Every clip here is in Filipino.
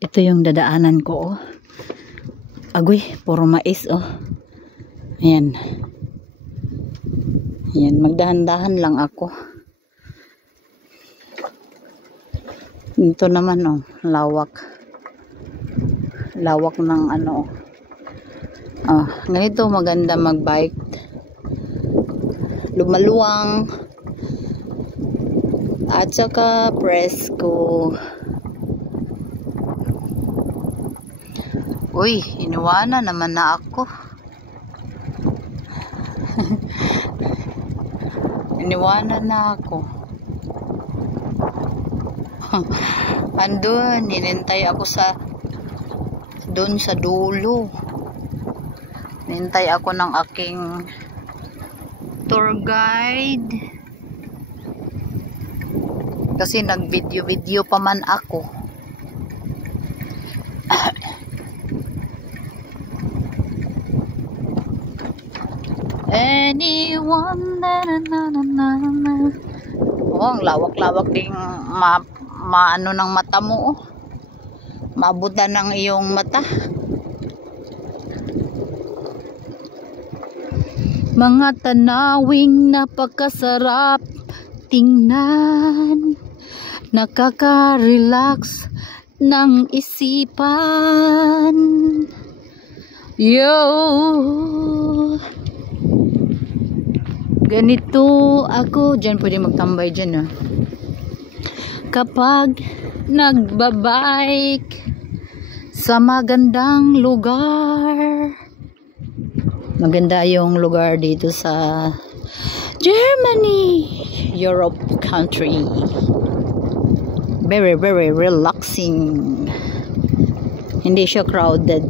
Ito yung dadaanan ko, oh. Agoy, puro mais, oh. Ayan. Ayan, magdahan-dahan lang ako. Ito naman, oh, lawak. Lawak ng ano, oh. Ganito maganda magbike. Lumaluwang. At saka presko. Uy, iniwanan naman na ako. Iniwanan na ako. Andun, ninintay ako doon sa dulo. Ninintay ako ng aking tour guide. Kasi nag-video pa man ako. Anyone na. Oh, ang lawak-lawak ding maano ng mata mo, oh. Maabutan ng iyong mata. Mga tanawing napakasarap tingnan, nakaka-relax ng isipan. Yo, ganito ako. Diyan pwede magtambay dyan, ah. Kapag nagbabike sa magandang lugar. Maganda yung lugar dito sa Germany, Europe country. Very, very relaxing. Hindi siya crowded.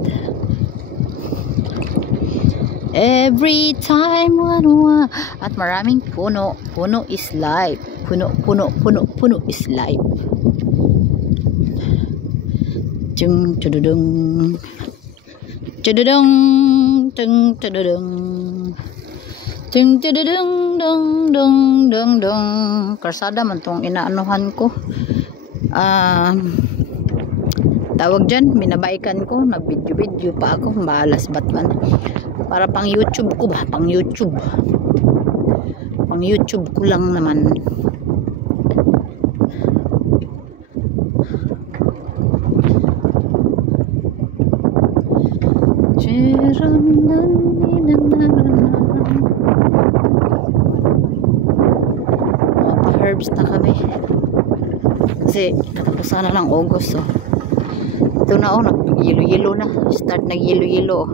Every time at maraming puno. Puno is life. Puno is life. Tududung. Tududung. Tududung. Tududung. Karsada man tong inaanuhan ko. Tawag dyan, minabaikan ko. Nag-video pa ako. Malas Batman. Para pang YouTube ko ba? Pang YouTube. Pang YouTube ko lang naman. Pa-herbs na kami. Kasi katapusan na lang August, oh. Ito na, oh, nag-yelo-yelo na. Start nag-yelo-yelo.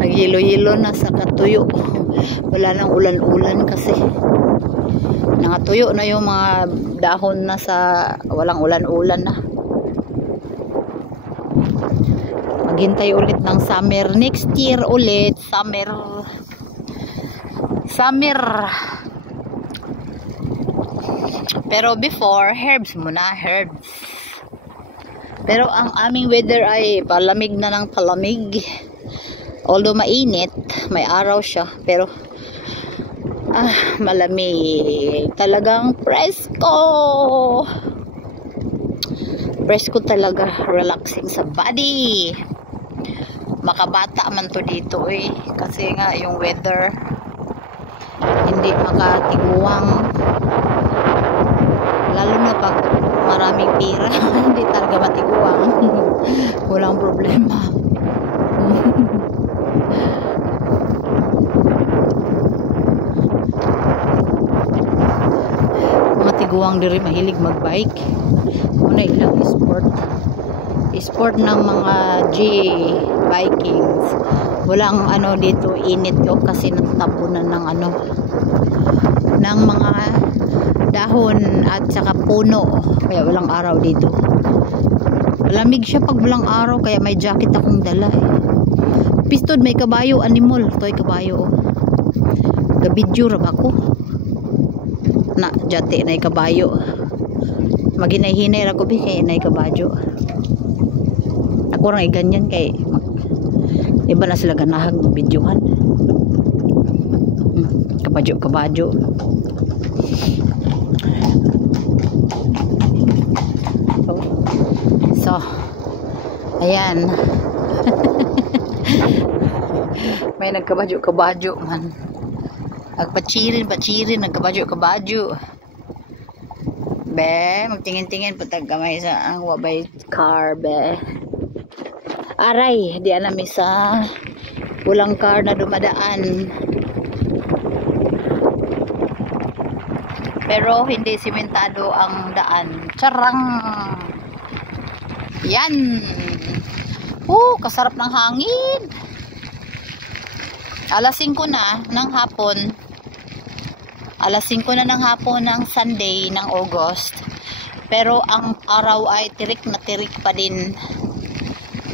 Nag-yelo-yelo na sa katuyo. Wala nang ulan-ulan kasi nakatuyo na yung mga dahon na sa walang ulan-ulan na. Maghintay ulit ng summer next year ulit. Summer. Pero before, herbs muna, herbs. Pero ang aming weather ay palamig na ng palamig. Although mainit, may araw siya, pero malamig. Talagang presko. Presko talaga, relaxing sa body. Makabata man to dito, eh. Kasi nga yung weather hindi makatiguang. Lalo na pag maraming pira, hindi talaga matiguang. Walang problema. Matiguang diri mahilig magbike. Una ilang sport ng mga Vikings. Walang ano dito init ko kasi natatapunan ng ano ng mga dahon at saka puno, kaya walang araw dito. Malamig siya pag walang araw, kaya may jacket akong dala, eh. Pistod may kabayo animal, toy kabayo, oh. Gabidyo rab ako na jati na kabayo. Maginay-hinay ra ko bi kay nay kabayo. Ako rang iganyan kay iba na sila ganahag videohan. Kabayo. Oh. dito. Ayan. May nagkabadyo-kabadyo man. Nagpachirin, nagkabadyo-kabadyo. Be, magtingin-tingin putag kamay sa ang wabay car, be. Aray, di anami sa walang car na dumadaan. Pero hindi simentado ang daan. Charang! Yan! Kasarap ng hangin! Alas 5 na ng hapon. Alas 5 na ng hapon ng Sunday ng August. Pero ang araw ay tirik na tirik pa din.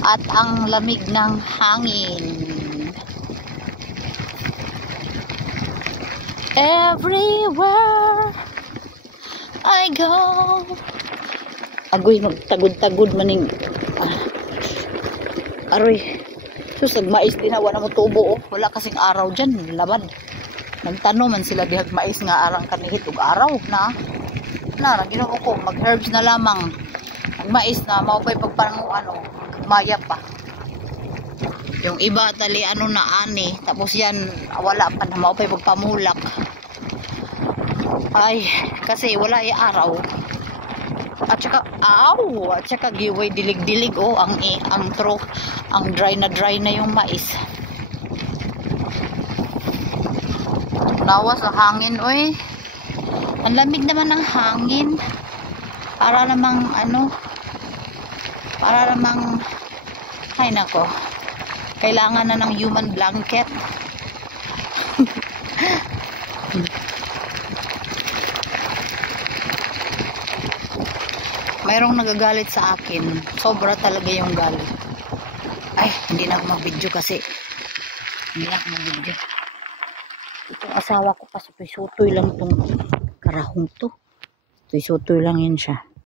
At ang lamig ng hangin. Everywhere I go. Agoy, magtagod-tagod maning. Aroy. Sus, nagmais din na, wala mo tubo. Wala kasing araw dyan, labad. Nagtano man sila dihag mais nga arang kanihit ug araw na. Naginuo ko, mag-herbs na lamang. Nagmais na, maupay pagparang maya pa. Yung iba tali na ani, tapos yan, wala pa na, maupay pagpamulak. Ay, kasi wala yung araw. At saka giway dilig-dilig ang dry na yung mais. Nawas na hangin, oy. Ang lamig naman ng hangin. Para namang ay nako. Kailangan na ng human blanket. Mayroong nagagalit sa akin. Sobra talaga yung galit. Ay, hindi na ako mag-video kasi. Hindi na ako mag-video. Itong asawa ko kasi sutoy lang tong karahong to. Sutoy lang yun siya.